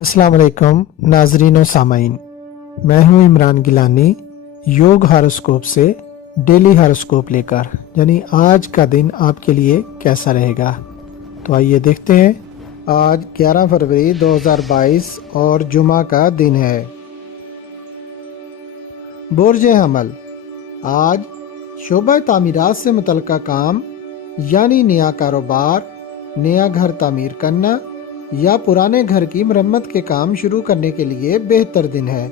अस्सलाम वालेकुम नाजरीन और सामाइन, मैं हूं इमरान गिलानी योग हॉरोस्कोप से डेली हॉरोस्कोप लेकर, यानी आज का दिन आपके लिए कैसा रहेगा। तो आइए देखते हैं। आज 11 फरवरी 2022 और जुमा का दिन है। बुर्ज हमल, आज शोबा तामीरात से मुतल्लिका काम यानी नया कारोबार, नया घर तामीर करना या पुराने घर की मरम्मत के काम शुरू करने के लिए बेहतर दिन है।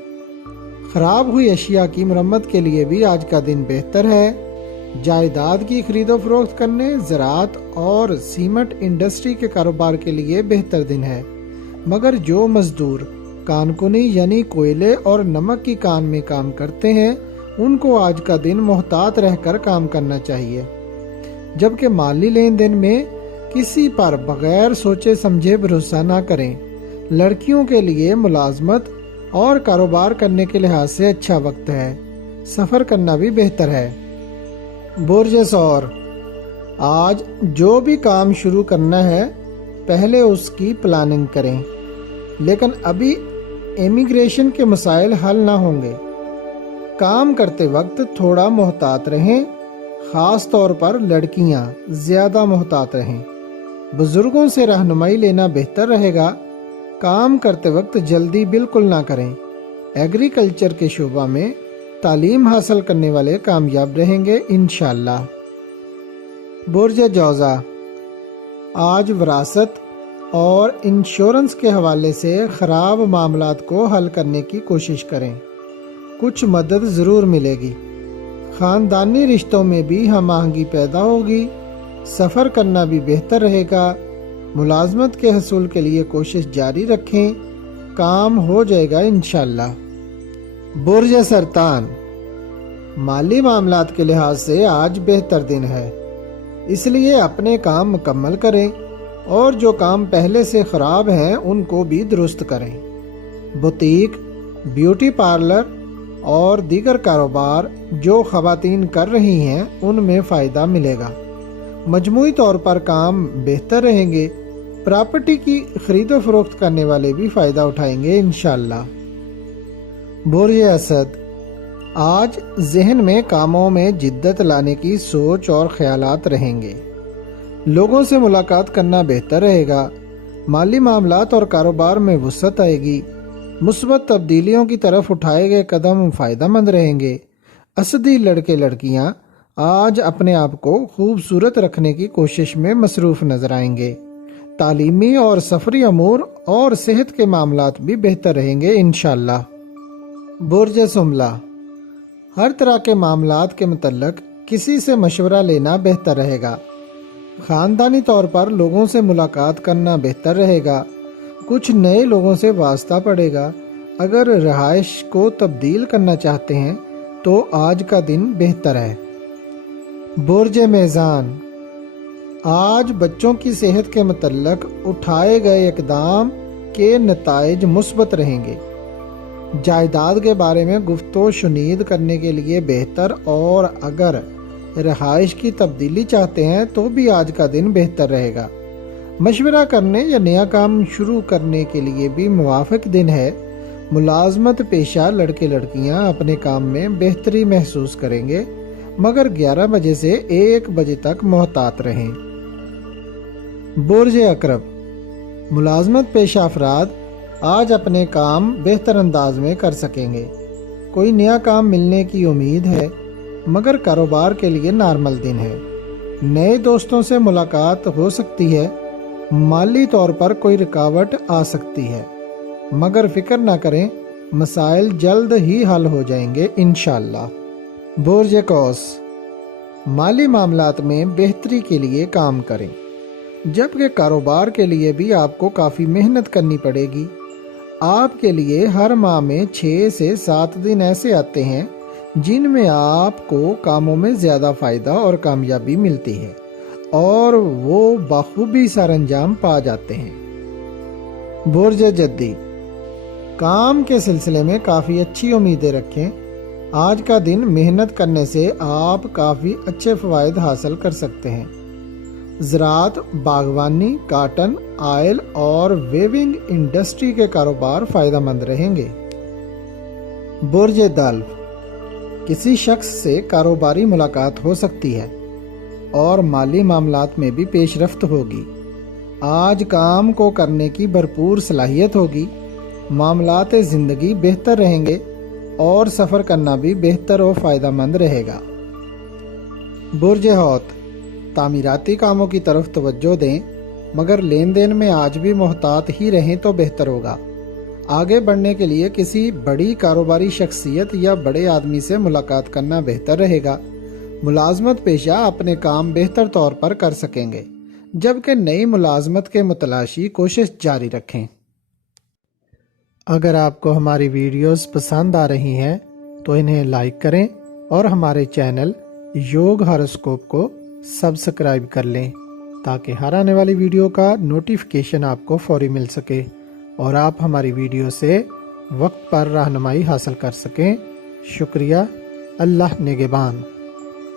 खराब हुई अशिया की मरम्मत के लिए भी आज का दिन बेहतर है। जायदाद की खरीदो फरोख्त करने, ज़राअत और सीमेंट इंडस्ट्री के कारोबार के लिए बेहतर दिन है। मगर जो मजदूर कानकुनी यानी कोयले और नमक की कान में काम करते हैं, उनको आज का दिन मोहतात रहकर काम करना चाहिए। जबकि माली लेन देन में किसी पर बगैर सोचे समझे भरोसा ना करें। लड़कियों के लिए मुलाजमत और कारोबार करने के लिहाज से अच्छा वक्त है। सफ़र करना भी बेहतर है। बुर्ज सौर, आज जो भी काम शुरू करना है पहले उसकी प्लानिंग करें, लेकिन अभी इमिग्रेशन के मसाइल हल ना होंगे। काम करते वक्त थोड़ा मोहतात रहें, ख़ास तौर पर लड़कियां ज़्यादा मोहतात रहें। बुजुर्गों से रहनुमाई लेना बेहतर रहेगा। काम करते वक्त जल्दी बिल्कुल ना करें। एग्रीकल्चर के शोबा में तालीम हासिल करने वाले कामयाब रहेंगे इंशाअल्लाह। बुर्ज जौज़ा, आज विरासत और इंश्योरेंस के हवाले से ख़राब मामलात को हल करने की कोशिश करें। कुछ मदद ज़रूर मिलेगी। ख़ानदानी रिश्तों में भी हम आहंगी पैदा होगी। सफ़र करना भी बेहतर रहेगा। मुलाजमत के हसूल के लिए कोशिश जारी रखें, काम हो जाएगा इंशाअल्लाह। बुर्ज सरतान, माली मामलात के लिहाज से आज बेहतर दिन है, इसलिए अपने काम मुकम्मल करें और जो काम पहले से ख़राब हैं उनको भी दुरुस्त करें। बुटीक, ब्यूटी पार्लर और दीगर कारोबार जो ख़वातीन कर रही हैं उनमें फ़ायदा मिलेगा। मजमूई तौर पर काम बेहतर रहेंगे। प्रॉपर्टी की खरीदो फरोख्त करने वाले भी फ़ायदा उठाएंगे इंशाअल्लाह। बुर्ज असद, आज जहन में कामों में जिद्दत लाने की सोच और ख्यालात रहेंगे। लोगों से मुलाकात करना बेहतर रहेगा। माली मामलात और कारोबार में वुसअत आएगी। मुस्बत तब्दीलियों की तरफ उठाए गए कदम फ़ायदेमंद रहेंगे। असदी लड़के लड़कियां आज अपने आप को खूबसूरत रखने की कोशिश में मसरूफ़ नजर आएंगे। तालीमी और सफरी अमूर और सेहत के मामलात भी बेहतर रहेंगे इंशाअल्लाह। बुर्ज सुमला, हर तरह के मामलात के मुतल्लक किसी से मशवरा लेना बेहतर रहेगा। ख़ानदानी तौर पर लोगों से मुलाकात करना बेहतर रहेगा। कुछ नए लोगों से वास्ता पड़ेगा। अगर रहाइश को तब्दील करना चाहते हैं तो आज का दिन बेहतर है। बुर्ज मेज़ान, आज बच्चों की सेहत के मुतल्लक उठाए गए इक़दाम के नताइज मुस्बत रहेंगे। जायदाद के बारे में गुफ्तो शुनीद करने के लिए बेहतर, और अगर रहाइश की तब्दीली चाहते हैं तो भी आज का दिन बेहतर रहेगा। मशवरा करने या नया काम शुरू करने के लिए भी मुवाफिक दिन है। मुलाजमत पेशा लड़के लड़कियां अपने काम में बेहतरी महसूस करेंगे, मगर 11 बजे से 1 बजे तक मोहतात रहें। बुर्ज अकरब, मुलाजमत पेशा अफराद आज अपने काम बेहतर अंदाज में कर सकेंगे। कोई नया काम मिलने की उम्मीद है, मगर कारोबार के लिए नॉर्मल दिन है। नए दोस्तों से मुलाकात हो सकती है। माली तौर पर कोई रुकावट आ सकती है, मगर फिक्र ना करें, मसाइल जल्द ही हल हो जाएंगे इंशाअल्लाह। बुर्ज कौस, माली मामलात में बेहतरी के लिए काम करें, जबकि कारोबार के लिए भी आपको काफ़ी मेहनत करनी पड़ेगी। आपके लिए हर माह में 6 से 7 दिन ऐसे आते हैं जिनमें आपको कामों में ज़्यादा फ़ायदा और कामयाबी मिलती है और वो बखूबी सरअंजाम पा जाते हैं। बुर्ज जद्दी, काम के सिलसिले में काफ़ी अच्छी उम्मीदें रखें। आज का दिन मेहनत करने से आप काफ़ी अच्छे फ़वाइद हासिल कर सकते हैं। زراعت، باغبانی، کاٹن، آئل اور ویونگ انڈسٹری کے کاروبار فائدہ مند رہیں گے۔ برج دلو، کسی شخص سے کاروباری ملاقات ہو سکتی ہے اور مالی معاملات میں بھی پیش رفت ہوگی۔ آج کام کو کرنے کی بھرپور صلاحیت ہوگی، معاملات زندگی بہتر رہیں گے اور سفر کرنا بھی بہتر و فائدہ مند رہے گا۔ برج حوت، تعمیراتی کاموں کی طرف توجہ دیں، مگر لین دین میں آج بھی محتاط ہی رہیں تو بہتر ہوگا۔ آگے بڑھنے کے لیے کسی بڑی کاروباری شخصیت یا بڑے آدمی سے ملاقات کرنا بہتر رہے گا۔ ملازمت پیشہ اپنے کام بہتر طور پر کر سکیں گے، جبکہ نئی ملازمت کے متلاشی کوشش جاری رکھیں۔ اگر آپ کو ہماری ویڈیوز پسند آ رہی ہیں تو انہیں لائک کریں اور ہمارے چینل یوگ ہاروسکوپ کو سبسکرائب کر لیں تاکہ ہر آنے والی ویڈیو کا نوٹیفیکیشن آپ کو فوری مل سکے اور آپ ہماری ویڈیو سے وقت پر رہنمائی حاصل کر سکیں۔ شکریہ۔ اللہ نگہبان۔